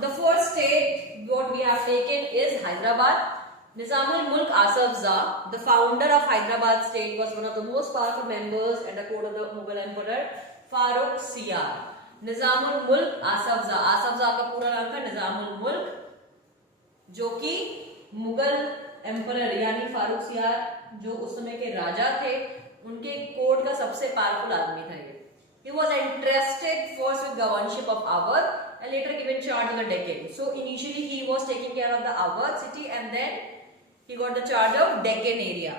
the first state what we have taken is Hyderabad. Nizamul Mulk Asaf Jah, the founder of Hyderabad state, was one of the most powerful members at the court of the Mughal Emperor Farrukh Siyar. Nizamul Mulk Asaf Jah, Asaf Jah का पूरा नाम था निजामुल मुल्क, जो कि Mughal emperor यानी फारूक सियार जो उस समय के राजा थे, उनके कोर्ट का सबसे पावरफुल आदमी था ये. He was entrusted first with governorship of Awadh and later given charge of the Deccan. So initially he was taking care of the Awadh city and then he got the charge of Deccan area.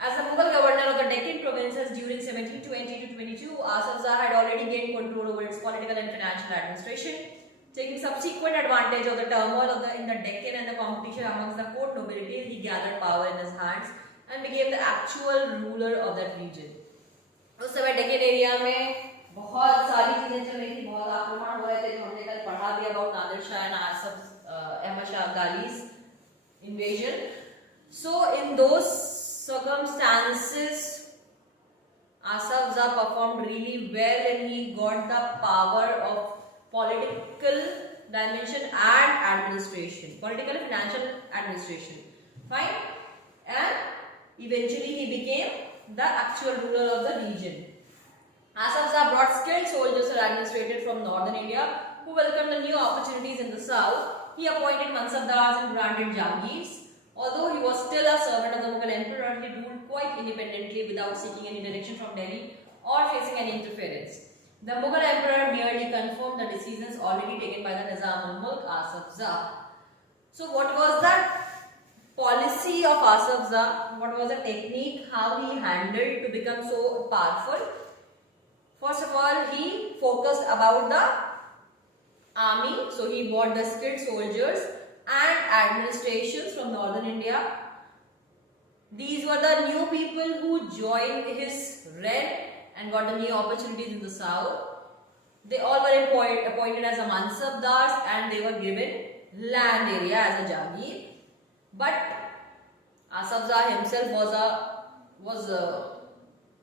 As the Mughal governor of the Deccan provinces during 1720 to 22, Asaf Jah had already gained control over its political and financial administration. Taking subsequent advantage of the turmoil in the Deccan and the competition amongst the court nobility, he gathered power in his hands and became the actual ruler of that region. उस समय Deccan area में बहुत सारी चीजें चल रही थी, बहुत आक्रमण हो रहे थे, जो हमने कल पढ़ा भी about Nadir Shah and Ahmad Shah Abdali's invasion. So in those circumstances, Asaf Jah performed really well and he got the power of political dimension and administration, political and financial administration. Fine, and eventually he became the actual ruler of the region. Asaf Jah brought skilled soldiers and administrators from northern India who welcomed the new opportunities in the south. He appointed mansabdars and granted jagheers. Although he was still a servant of the Mughal emperor, he ruled quite independently without seeking any direction from Delhi or facing any interference. The Mughal emperor merely confirmed the decisions already taken by the Nizam-ul-Mulk Asaf Jah. So what was that policy of Asaf Jah? What was the technique, how he handled to become so powerful? First of all, he focused about the army, so he bought the skilled soldiers and administrations from northern India. These were the new people who joined his reign and got the new opportunities in the south. They all were appointed as a mansabdars and they were given land area as a jagir. But Asaf Jah himself was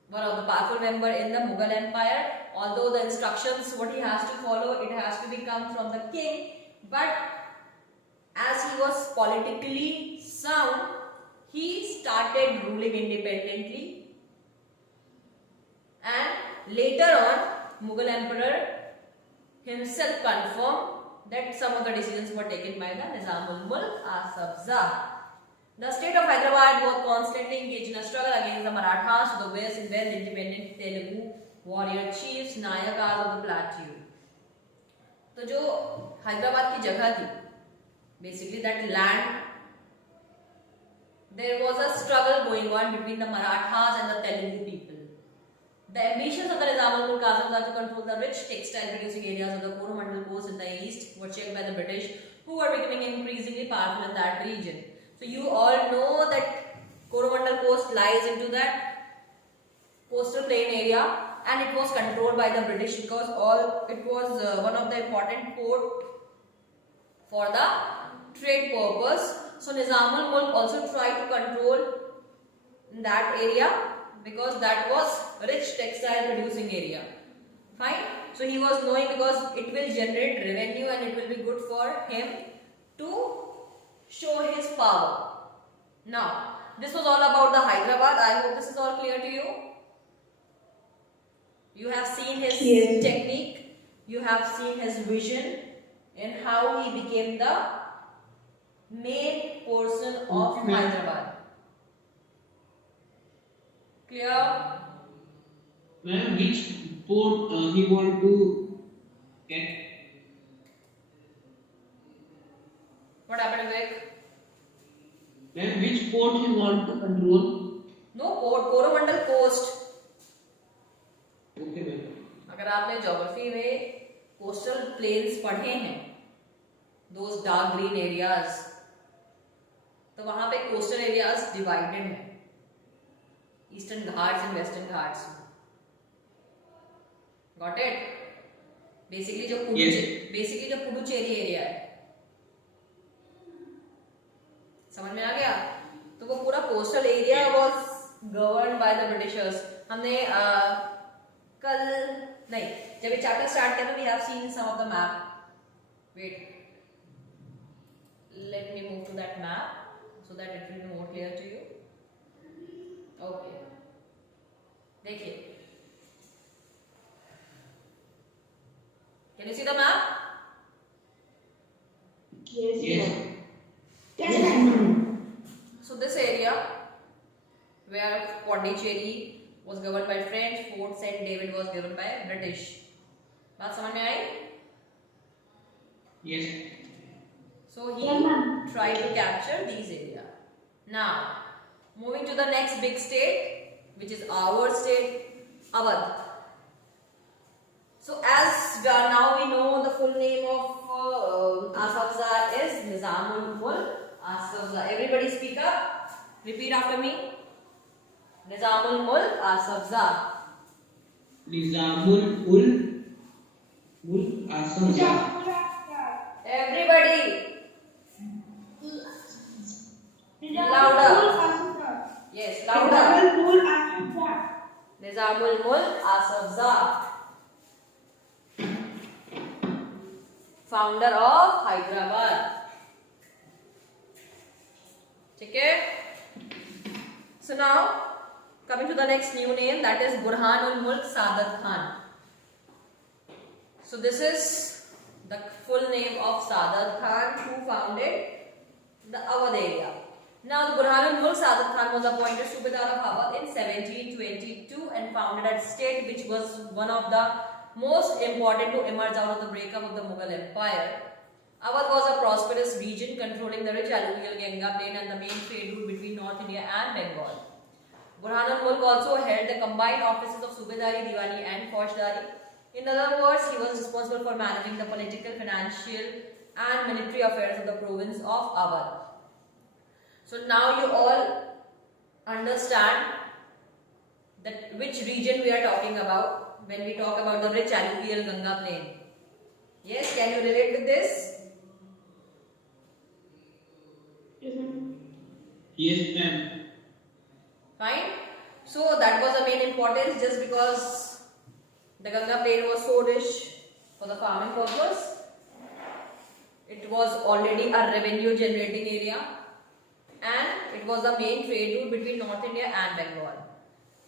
one of the powerful member in the Mughal Empire. Although the instructions what he has to follow, it has to be come from the king. But as he was politically sound, he started ruling independently. And later on, Mughal Emperor himself confirmed that some of the decisions were taken by the Nizam-ul-Mulk Asaf Jah. The state of Hyderabad was constantly engaged in a struggle against the Marathas to the west and where the independent Telugu warrior chiefs, Nayakas of the plateau. तो जो हैदराबाद की जगह थी, basically that land, there was a struggle going on between the Marathas and the Telugu people. The ambitions of the Nizam-ul-Mulk Asaf Jah to control the rich textile producing areas of the Coromandel coast in the east were checked by the British, who were becoming increasingly powerful in that region. So you all know that Coromandel coast lies into that coastal plain area and it was controlled by the British because it was one of the important port for the trade purpose. So Nizam-ul-Mulk also tried to control that area because that was rich textile producing area. Fine. So he was knowing because it will generate revenue and it will be good for him to show his power. Now, this was all about the Hyderabad. I hope this is all clear to you. You have seen his technique, you have seen his vision and how he became the main person of Hyderabad. Clear? Ma'am, which port he want to get? What happened, Vivek? Ma'am, which port he want to control? No port, Coromandel coast. Okay, ma'am. अगर आपने geography में coastal planes पढ़े हैं, those dark green areas, तो वहां पे coastal areas divided हैं, eastern Ghats and western Ghats. Got it? Basically जो पुडुचेरी एरिया है, समझ में आ गया? तो वो पूरा coastal area was governed by the Britishers. हमने कल नहीं, जब ये चैप्टर स्टार्ट किया तो we have seen some of the map Wait. Let me move to that map so that it will be more clear to you. Okay. देखिए. Can you see the map? Yes. Yes. Yes, ma'am. So this area where Pondicherry was governed by French, Fort St. David was governed by British. बात समझ में आई? Yes. So he Yes, ma'am. tried to capture these areas. Now, moving to the next big state, which is our state, Awadh. So as now we know the full name of Asafza is Nizamul Mulk Asafza. Everybody speak up. Repeat after me. Nizamul Mulk Asafza. Nizamul Mulk Asafza. Everybody. Louder. Yes, louder. Nizamul Mulk Asafza. Founder of Hyderabad. Okay. So now coming to the next new name, that is Burhanul Mulk Sadat Khan. So this is the full name of Sadat Khan, who founded the Awadh area. Now Burhanul Mulk Sadat Khan was appointed Subedar of Awadh in 1722 and founded a state which was one of the most important to emerge out of the breakup of the Mughal Empire. Awadh was a prosperous region controlling the rich alluvial Ganga plain and the main trade route between North India and Bengal. Burhanul Mulk also held the combined offices of Subedari, Diwani and Faujdari. In other words, he was responsible for managing the political, financial and military affairs of the province of Awadh. So now you all understand that which region we are talking about when we talk about the rich alluvial Ganga plain. Yes, can you relate with this? Yes, ma'am. Fine. So that was the main importance, just because the Ganga plain was so rich for the farming purpose. It was already a revenue generating area and it was the main trade route between North India and Bengal.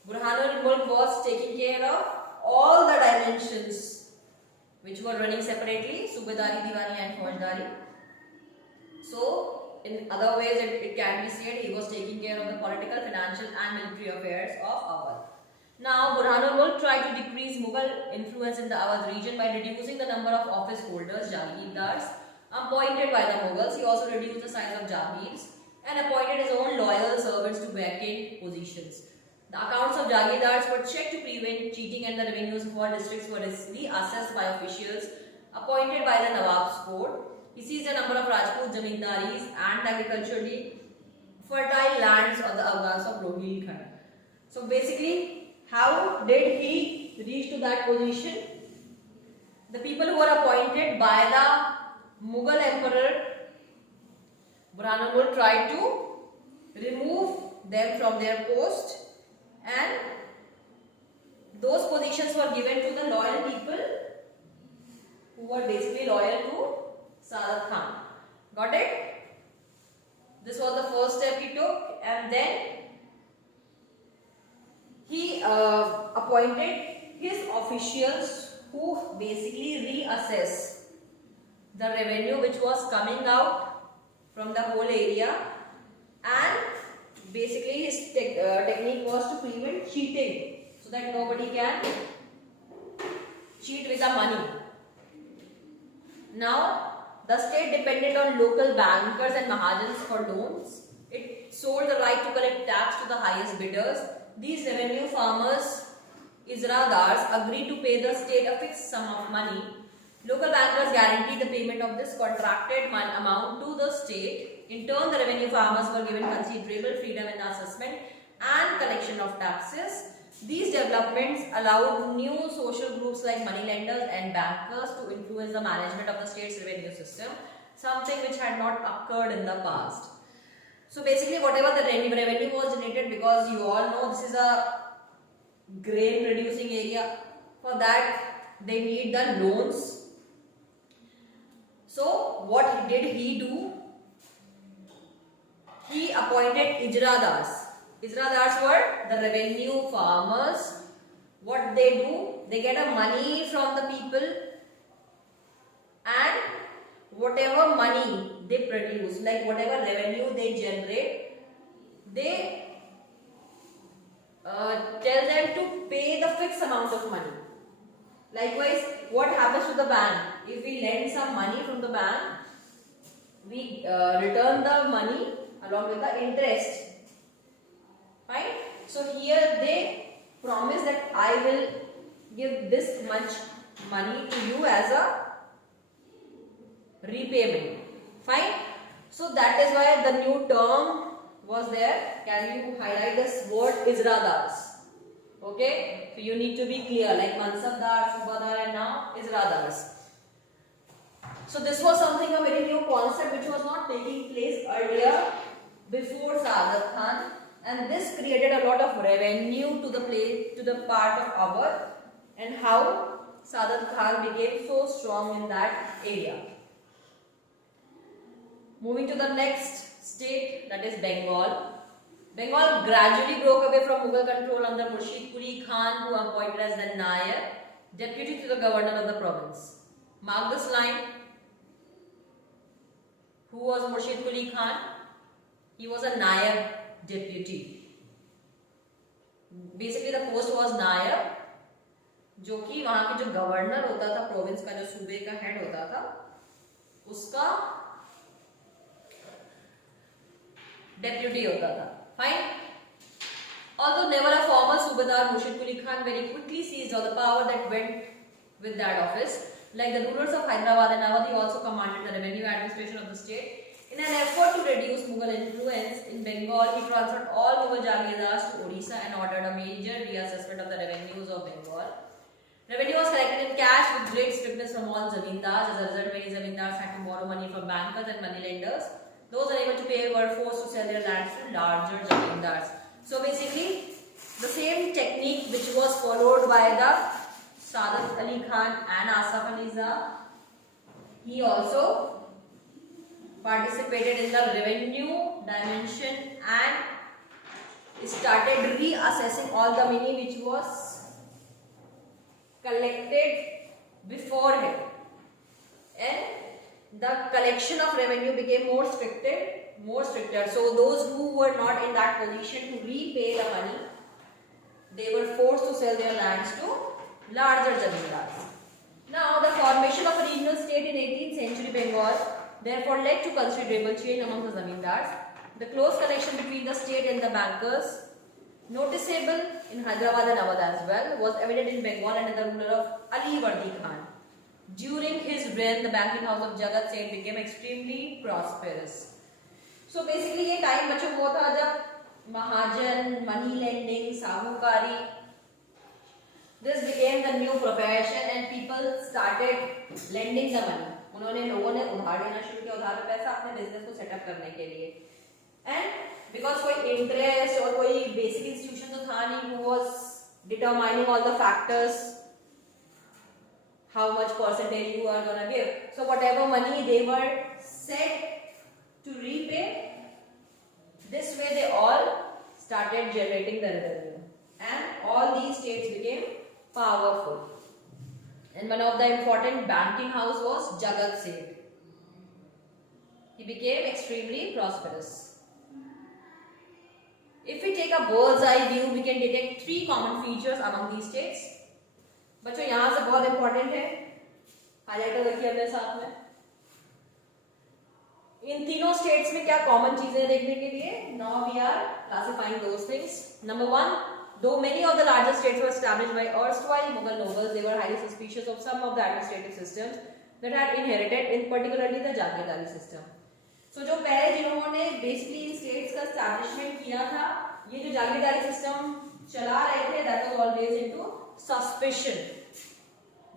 Burhanul Mulk was taking care of all the dimensions which were running separately, Subedari, Diwani and Faujdari. So in other ways it can be said he was taking care of the political, financial and military affairs of Awadh. Now Burhanul Mulk tried to decrease Mughal influence in the Awadh region by reducing the number of office holders, Jagirdars, appointed by the Mughals. He also reduced the size of Jagirs and appointed his own loyal servants to vacant positions. The accounts of Jagirdars were checked to prevent cheating and the revenues of all districts were reassessed by officials appointed by the Nawab's court. He seized a number of Rajput Jamindaris and agriculturally fertile lands of the Abbas of Rohilkhand. So basically, how did he reach to that position? The people who were appointed by the Mughal Emperor, Burhanul Mulk tried to remove them from their post, and those positions were given to the loyal people who were basically loyal to Sadat Khan. Got it? This was the first step he took, and then he appointed his officials who basically reassess the revenue which was coming out from the whole area, and basically his technique was to prevent cheating so that nobody can cheat with the money. Now the state depended on local bankers and mahajans for loans. It sold the right to collect tax to the highest bidders. These revenue farmers, Ijradars, agreed to pay the state a fixed sum of money. Local bankers guaranteed the payment of this contracted amount to the state. In turn, the revenue farmers were given considerable freedom in assessment and collection of taxes. These developments allowed new social groups like moneylenders and bankers to influence the management of the state's revenue system, something which had not occurred in the past. So basically, whatever the revenue was generated, because you all know this is a grain producing area, for that they need the loans. So what did he do? He appointed Ijradas. Ijradas were the revenue farmers. What they do? They get a money from the people, and whatever money they produce, like whatever revenue they generate, they tell them to pay the fixed amount of money. Likewise, what happens to the bank? If we lend some money from the bank, we return the money along with the interest. Fine. So here they promise that I will give this much money to you as a repayment. Fine. So that is why the new term was there. Can you highlight this word Ijradas? Okay. So you need to be clear, like Mansabdar, Subadar, and now Ijradas. So this was something, a very new concept which was not taking place earlier before Saadat Khan, and this created a lot of revenue to the part of Awadh, and how Saadat Khan became so strong in that area. Moving to the next state, that is Bengal. Bengal gradually broke away from Mughal control under Murshid Quli Khan, who appointed as the Nair, deputy to the governor of the province. Mark this line. Who was Murshid Quli Khan? He was a Nair deputy. Basically the post was Nair, जो कि वहां के जो governor होता था, province का जो सूबे का हेड होता था, उसका डेप्यूटी होता था. Fine. Although never a former Subadar, Murshid Quli Khan very quickly seized all the power that went with that office. Like the rulers of Hyderabad and Awadh, he also commanded the revenue administration of the state. In an effort to reduce Mughal influence in Bengal, he transferred all Mughal Jagirdars to Odisha and ordered a major reassessment of the revenues of Bengal. Revenue was collected in cash with great strictness from all zamindars. As a result, many zamindars had to borrow money from bankers and moneylenders. Those unable to pay were forced to sell their lands to larger zamindars. So basically, the same technique which was followed by the Saadat Ali Khan and Asaf Ali Shah, he also participated in the revenue dimension and started reassessing all the money which was collected before him, and the collection of revenue became more stricter. So those who were not in that position to repay the money, they were forced to sell their lands to larger zamindars. Now the formation of a regional state in 18th century Bengal therefore led to considerable change among the zamindars. The close connection between the state and the bankers, noticeable in Hyderabad and Awadh as well, was evident in Bengal under the ruler of Ali Vardi Khan. During his reign, the banking house of Jagat Seth became extremely prosperous. So basically, ये time बच्चों वो था जब महाजन, money lending, साहूकारी, this became the new profession and people started lending the money. उन्होंने लोगों ने उधार लेना शुरू किया, उधार में पैसा अपने बिजनेस को सेटअप करने के लिए. And because कोई interest और कोई basic institution तो था नहीं who was determining all the factors, how much percentage you are gonna give. So whatever money they were set to repay, this way they all started generating the revenue, and all these states became powerful. And one of the important banking house was Jagat Seth. He became extremely prosperous. If we take a bird's eye view, we can detect three common features among these states. बच्चों यहाँ से बहुत important है, highlighter रखिए अपने साथ में. इन तीनों स्टेट्स में क्या कॉमन चीजें देखने के लिए? Now we are classifying those things. Number one, though many of the larger states were established by erstwhile Mughal nobles, they were highly suspicious of some of the administrative systems that had inherited, in particularly the Jagirdari system. So जो पहले जिन्होंने basically इन states का establishment किया था, ये जो जागीरदारी system चला रहे थे, that was always into suspicion,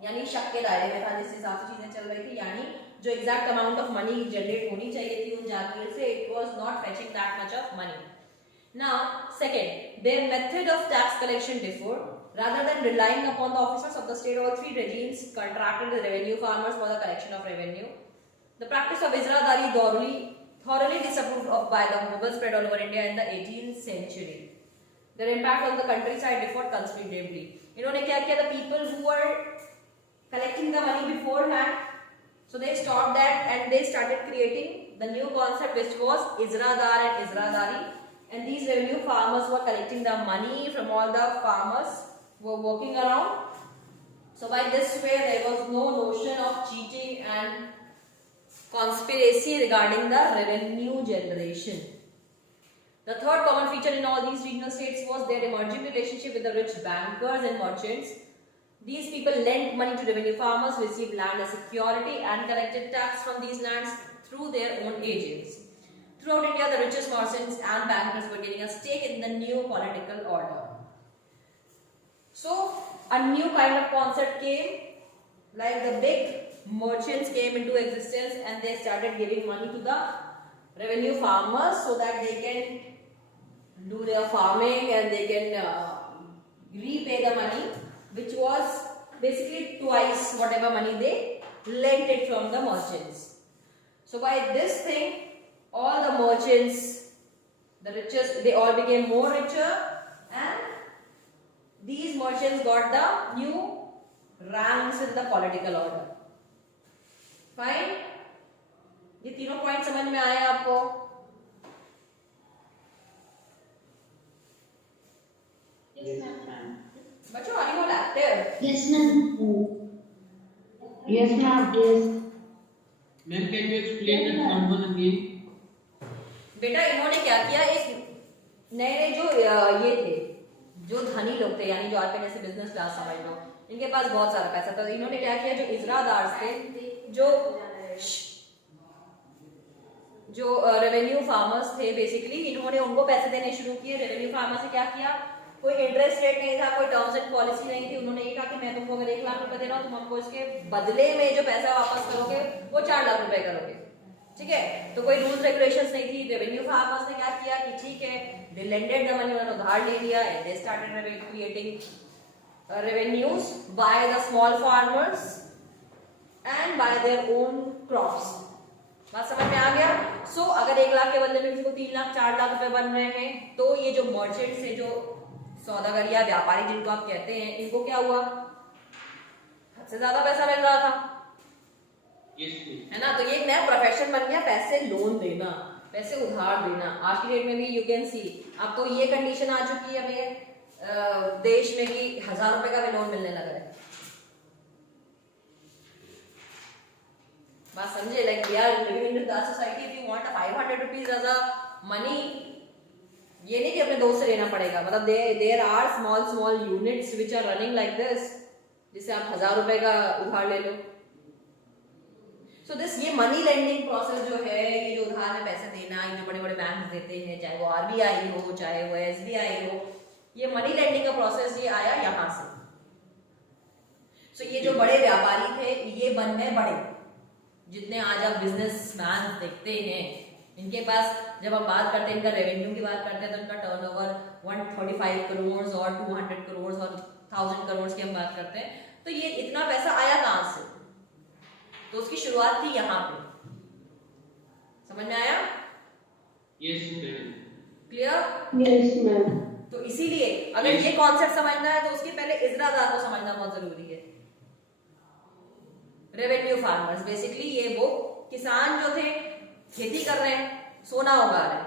यानी शक के दायरे में था जिस हिसाब से चीजें चल रही थी. यानी जो exact amount of money generate होनी चाहिए थी उन जागीर से, it was not fetching that much of money. Now second, their method of tax collection differed. Rather than relying upon the officers of the state, all three regimes contracted with revenue farmers for the collection of revenue. The practice of Izradari thoroughly disapproved of by the Mughals spread all over India in the 18th century. Their impact on the countryside differed considerably. इन्होंने क्या किया? The people who were collecting the money beforehand, so they stopped that and they started creating the new concept which was Izradar and Izradari. And these revenue farmers were collecting the money from all the farmers who were working around. So by this way there was no notion of cheating and conspiracy regarding the revenue generation. The third common feature in all these regional states was their emerging relationship with the rich bankers and merchants. These people lent money to revenue farmers, received land as security and collected tax from these lands through their own agents. Throughout India, the richest merchants and bankers were getting a stake in the new political order. So, a new kind of concept came, like the big merchants came into existence and they started giving money to the revenue farmers so that they can do their farming and they can repay the money, which was basically twice whatever money they lent it from the merchants. So by this thing, all the merchants, the richest, they all became more richer, and these merchants got the new ranks in the political order. Fine? ये तीनों point समझ में आए आपको? Yes, ma'am. बच्चों, are you all active? Yes, ma'am. Yes, ma'am. Yes. Ma'am, can you explain the third one again? बेटा इन्होंने क्या किया, एक नए नए जो ये थे, जो धनी लोग थे, यानी जो आपके जैसे बिजनेस क्लास समझ लो, इनके पास बहुत सारा पैसा था, इन्होंने क्या किया, जो इजरादार थे, जो रेवेन्यू फार्मर्स थे, बेसिकली इन्होंने उनको पैसे देने शुरू किए। रेवेन्यू फार्मर से क्या किया, कोई इंटरेस्ट रेट नहीं था, कोई टर्म्स एंड पॉलिसी नहीं थी, उन्होंने ये कहा कि मैं तुमको अगर 1 लाख रुपए दे रहा हूँ, तुम हमको इसके बदले में जो पैसा वापस करोगे वो 4 लाख रुपए करोगे, ठीक है। तो कोई रूल्स रेगुलेशंस नहीं थी। रेवेन्यू फार्मर्स ने क्या किया कि ठीक है, दे लेंडेड द मनी, उन्होंने उधार ले लिया and they started creating revenues by the small farmers and bye their own crops. बात समझ में आ गया? सो अगर 1 लाख के बदले में किसी को 3 लाख 4 लाख रुपए बन रहे हैं, तो ये जो मर्चेंट्स है, जो सौदागर या व्यापारी जिनको आप कहते हैं, इनको क्या हुआ, हद से ज्यादा पैसा मिल रहा था, है ना। तो ये एक नया प्रोफेशन बन गया, पैसे लोन देना, पैसे उधार देना। आज की डेट में भी यू कैन सी, अब तो ये कंडीशन आ चुकी है हमें देश में कि 1000 रुपए का भी लोन मिलने लगा है। बात समझे? Like we are living in that society, if you want 500 rupees as a money, ये नहीं कि अपने दोस्त से लेना पड़ेगा, मतलब there are small units which are running like this, जिससे आप 1000 रुपए का उधार ले लो। सो दिस ये मनी लेंडिंग प्रोसेस जो है, ये जो उधार में पैसे देना, ये जो बड़े बड़े बैंक देते हैं, चाहे वो आरबीआई हो, चाहे वो एसबीआई हो, ये मनी लेंडिंग का प्रोसेस ये आया यहाँ से। सो ये जो बड़े व्यापारी थे, ये बन गए बड़े, जितने आज आप बिजनेसमैन देखते हैं, इनके पास जब हम बात करते हैं, इनका रेवेन्यू की बात करते हैं, तो इनका टर्नओवर 135 करोड़ और 200 करोड़ और 1000 करोड़ की हम बात करते हैं। तो ये इतना पैसा आया कहां से? तो उसकी शुरुआत थी यहाँ पे। समझ में आया? Yes ma'am. Clear? Yes, ma'am. तो इसीलिए अगर ये कॉन्सेप्ट समझना है, तो उसके पहले इजरादार को समझना बहुत जरूरी है। रेवेन्यू फार्मर्स बेसिकली ये वो किसान जो थे, खेती कर रहे हैं, सोना उगा रहे हैं,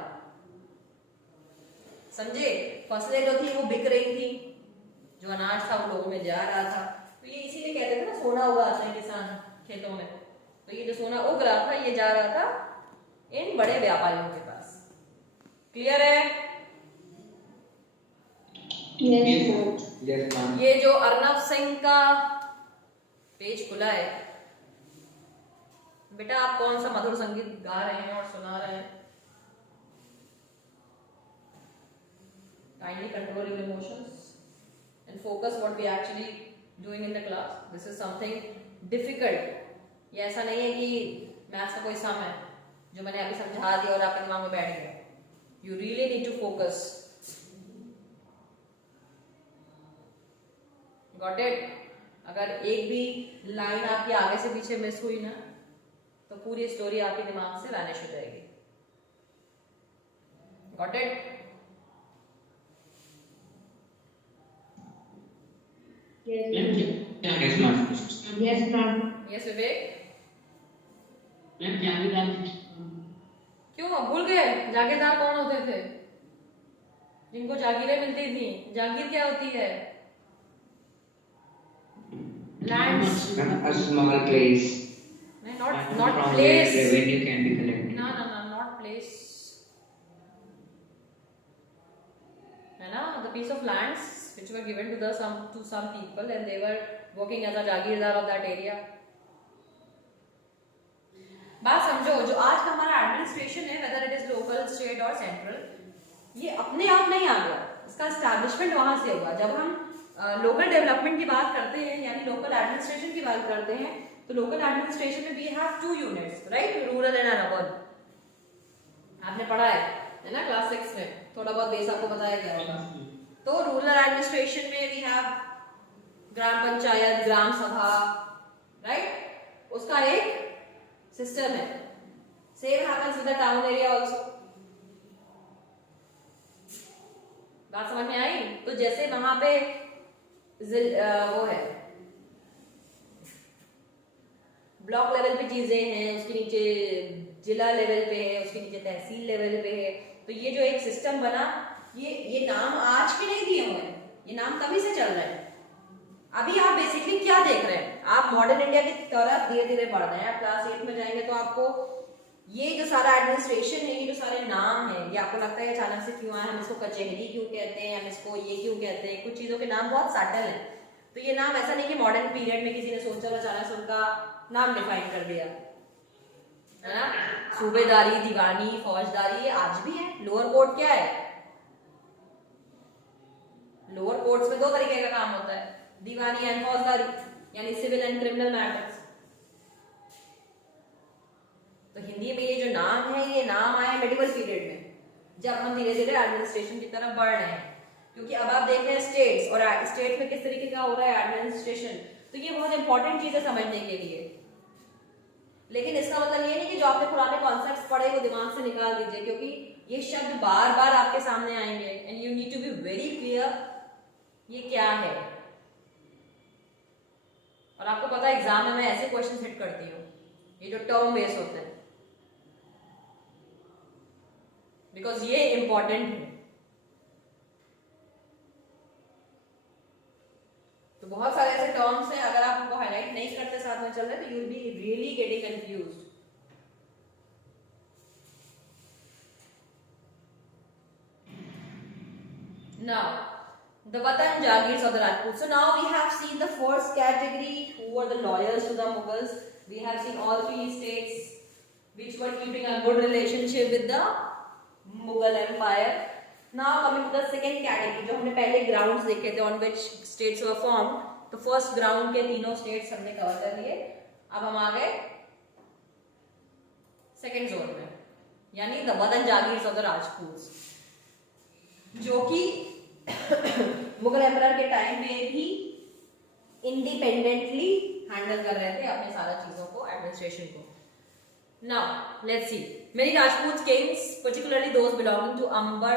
समझे। फसलें जो थी वो बिक रही थी, जो अनाज था वो लोगों में जा रहा था। तो ये इसीलिए कहते थे ना, सोना उगाते हैं किसान खेतों में। तो ये जो सोना उग रहा था, ये जा रहा था इन बड़े व्यापारियों के पास। क्लियर है? Yes, ma'am. Yes ma'am. ये जो अर्नब सिंह का पेज खुला है, बेटा आप कौन सा मधुर संगीत गा रहे हैं और सुना रहे हैं? Kindly control your emotions and focus what we actually doing in the class. This is something difficult. ये ऐसा नहीं है कि मैथ्स का कोई सम है जो मैंने अभी समझा दिया और आपके दिमाग में बैठ गया। You really need to focus. Got it? अगर एक भी लाइन आपकी आगे से पीछे मिस हुई ना, तो पूरी स्टोरी आपके दिमाग से वैनिश हो जाएगी। Got it? Yes, क्या ma'am. है क्लास? Yes, ma'am. यस विवेक? मैम क्या भी डाल क्यों अब भूल गए जागीरदार कौन होते थे, जिनको जागीरें मिलती थी? जागीर क्या होती है? Lands. A small place not from place. where revenue can be collected. ना ना ना, नॉट प्लेस, है ना? The piece of lands which were given to some people and they were working as a Jagirdar of that area. बात समझो, जो आज का हमारा एडमिनिस्ट्रेशन है, whether it is local, state और सेंट्रल, ये अपने आप नहीं आ गया, इसका एस्टैब्लिशमेंट वहां से हुआ। जब हम लोकल डेवलपमेंट की बात करते हैं यानी लोकल एडमिनिस्ट्रेशन की बात करते हैं, तो लोकल एडमिनिस्ट्रेशन में we have 2 units, right? Rural and urban. आपने पढ़ा है ना क्लास 6 में, थोड़ा बहुत बेस आपको बताया गया होगा। तो रूरल एडमिनिस्ट्रेशन में वी हैव ग्राम पंचायत, ग्राम सभा, राइट? उसका एक सिस्टम है। Same happens with the town area also. बात समझ में आई? तो जैसे वहां पे वो है ब्लॉक लेवल पे चीजें हैं, उसके नीचे जिला लेवल पे है, उसके नीचे तहसील लेवल पे है, तो ये जो एक सिस्टम बना, ये नाम आज के नहीं दिए हुए हैं, ये नाम तभी से चल रहे हैं। अभी आप बेसिकली क्या देख रहे हैं? आप मॉडर्न इंडिया की तरफ धीरे धीरे बढ़ रहे हैं। आप क्लास 8 में जाएंगे तो आपको ये जो सारा एडमिनिस्ट्रेशन है, ये जो सारे नाम है, ये आपको लगता है अचानक से क्यों आया, हम इसको कचहरी क्यों कहते हैं, हम इसको ये क्यों कहते हैं, कुछ चीजों के नाम बहुत सटल है। तो ये नाम ऐसा नहीं कि मॉडर्न पीरियड में किसी ने सोचा अचानक से उनका नाम डिफाइन कर दिया, है ना? सूबेदारी, दीवानी, फौजदारी, ये आज भी है। लोअर कोर्ट क्या है? लोअर कोर्ट्स में 2 तरीके का काम होता है, दीवानी एंड फौजदारी, यानी सिविल एंड क्रिमिनल मैटर्स। तो हिंदी में ये जो नाम है, ये नाम आया मेडिवल पीरियड में, जब हम धीरे धीरे एडमिनिस्ट्रेशन की तरफ बढ़ रहे हैं। क्योंकि अब आप देख रहे हैं स्टेट्स, और स्टेट में किस तरीके का हो रहा है एडमिनिस्ट्रेशन, तो ये बहुत इंपॉर्टेंट चीज है समझने के लिए। लेकिन इसका मतलब ये नहीं कि जो आपने पुराने कॉन्सेप्ट्स पढ़े वो दिमाग से निकाल दीजिए, क्योंकि ये शब्द बार बार आपके सामने आएंगे and you need to be very clear ये क्या है। और आपको पता है एग्जाम में मैं ऐसे क्वेश्चन हिट करती हूँ, ये जो टर्म बेस होते हैं, बिकॉज ये इंपॉर्टेंट है। तो बहुत सारे ऐसे टर्म्स हैं, अगर आप उनको हाईलाइट नहीं करते साथ में चल रहे तो you will be really getting confused. Now, the Vatan Jagirs of the Rajputs. So now we have seen the first category, who were the loyals to the Mughals. We have seen all 3 states which were keeping a good relationship with the Mughal Empire. Now coming to the second category, जो हमने पहले grounds देखे थे on which states were formed. तो first ground के तीनों states हमने cover कर लिए। अब हम आ गए second zone में, यानी the Vatan Jagirs of the Rajputs, जो कि मुगल एम्परर के टाइम में भी इंडिपेंडेंटली हैंडल कर रहे थे अपने सारा चीजों को, एडमिनिस्ट्रेशन को। Now let's see. Many Rajput kings, particularly those belonging to Amber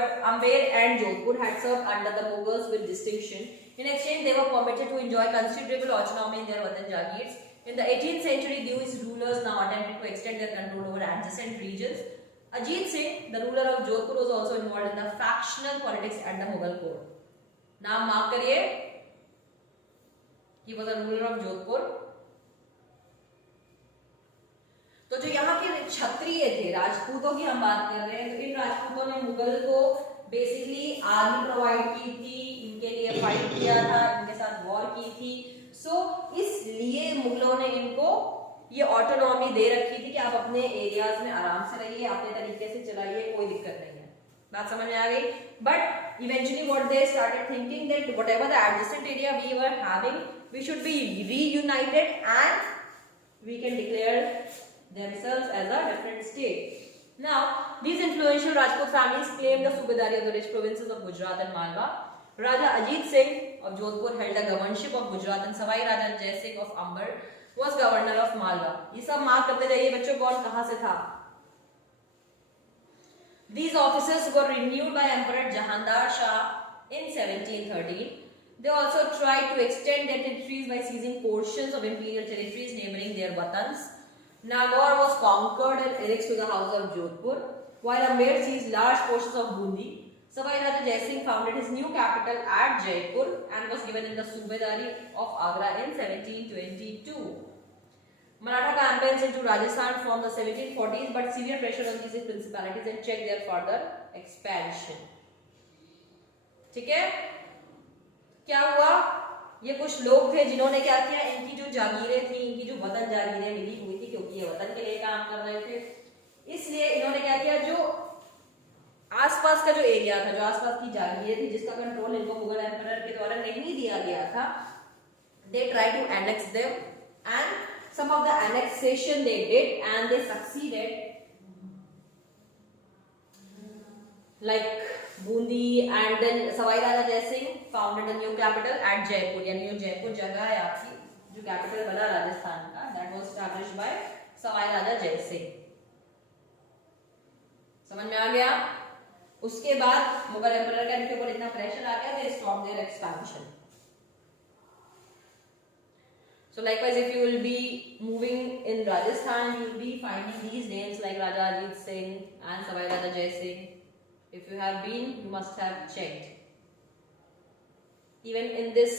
and Jodhpur, had served under the Mughals with distinction. In exchange, they were permitted to enjoy considerable autonomy in their Vatan Jagirs. In the 18th century, these rulers now attempted to extend their control over adjacent regions. Ajit Singh, the ruler of Jodhpur, was also involved in the factional politics at the Mughal court. नाम mark करिए, he was a ruler of Jodhpur. तो जो यहाँ के क्षत्रिय थे, राजपूतों की हम बात कर रहे हैं, तो इन राजपूतों ने मुगल को बेसिकली आर्मी प्रोवाइड की थी, इनके लिए फाइट किया था, इनके साथ वॉर की थी। सो इसलिए मुगलों ने इनको ये ऑटोनॉमी दे रखी थी कि आप अपने एरियाज में आराम से रहिए, अपने तरीके से चलाइए, कोई दिक्कत नहीं है। बात समझ में आ गई? But eventually what they started thinking that whatever the adjacent area we were having, we should be reunited and we can declare themselves as a different state. Now, these influential Rajput families claimed the Subedari of the rich provinces of Gujarat and Malwa. Raja Ajit Singh of Jodhpur held the governorship of Gujarat and Savai Raja Jai Singh of Amber was governor of Malwa. ये सब mark करते जाइए बच्चों, कौन कहां से था. These offices were renewed by Emperor Jahandar Shah in 1713. They also tried to extend their territories by seizing portions of imperial territories neighboring their watans. Nagaur was conquered and annexed to the house of Jodhpur, while Amber seized large portions of Bundi. Savai Raja Jai Singh founded his new capital at Jaipur and was given in the Subedari of Agra in 1722. Maratha campaigns into Rajasthan from the 1740s, but severe pressure on these principalities and checked their further expansion. ठीक है, क्या हुआ? ये कुछ लोग थे जिन्होंने क्या किया, इनकी जो जागीरें थी, इनकी जो वतन जागीरें मिली हुई थी, क्योंकि ये वतन के लिए काम कर रहे थे, इसलिए इन्होंने क्या किया, जो आसपास का जो एरिया था, जो आसपास की जागीरें थी, जिसका कंट्रोल इनको मुगल एम्परर के द्वारा नहीं दिया गया था, they tried to annex them, and some of the annexation they did and they succeeded, like Bundi, and then Savai Raja Jai Singh founded a new capital at Jaipur. यानी जो जयपुर जगह है आपकी, जो कैपिटल बना राजस्थान का, that was established by Savai Raja Jai Singh. समझ में आ गया? उसके बाद मुगल एम्परर का इनके ऊपर इतना प्रेशर आ गया, they stopped their expansion. So likewise, if you will be moving in Rajasthan, you will be finding these names like Raja Ajit Singh and Savai Raja Jai Singh. If you have been, you must have checked. Even in this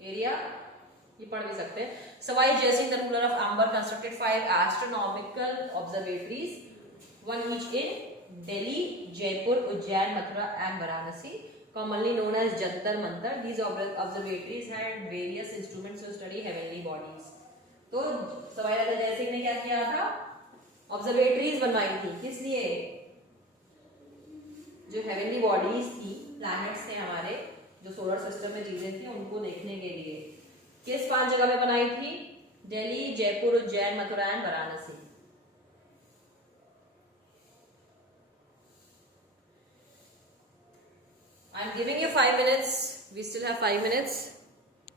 area, ये पढ़ भी सकते हैं. Savai Jai Singh, the ruler of Amber, constructed 5 astronomical observatories, one each in Delhi, Jaipur, Ujjain, Mathura, and Varanasi, commonly known as Jantar Mantar. These observatories had various instruments to study heavenly bodies. तो सवाई राजा जय सिंह ने क्या किया था? Observatories बनवाई थी. किस लिए? जो हेवनली बॉडीज थी, प्लैनेट्स थे हमारे, जो सोलर सिस्टम में चीजें थी, उनको देखने के लिए. किस 5 जगह पे बनाई थी? Delhi, Jaipur, Ujjain, Mathura and Varanasi. I am giving you 5 minutes. We still have 5 minutes.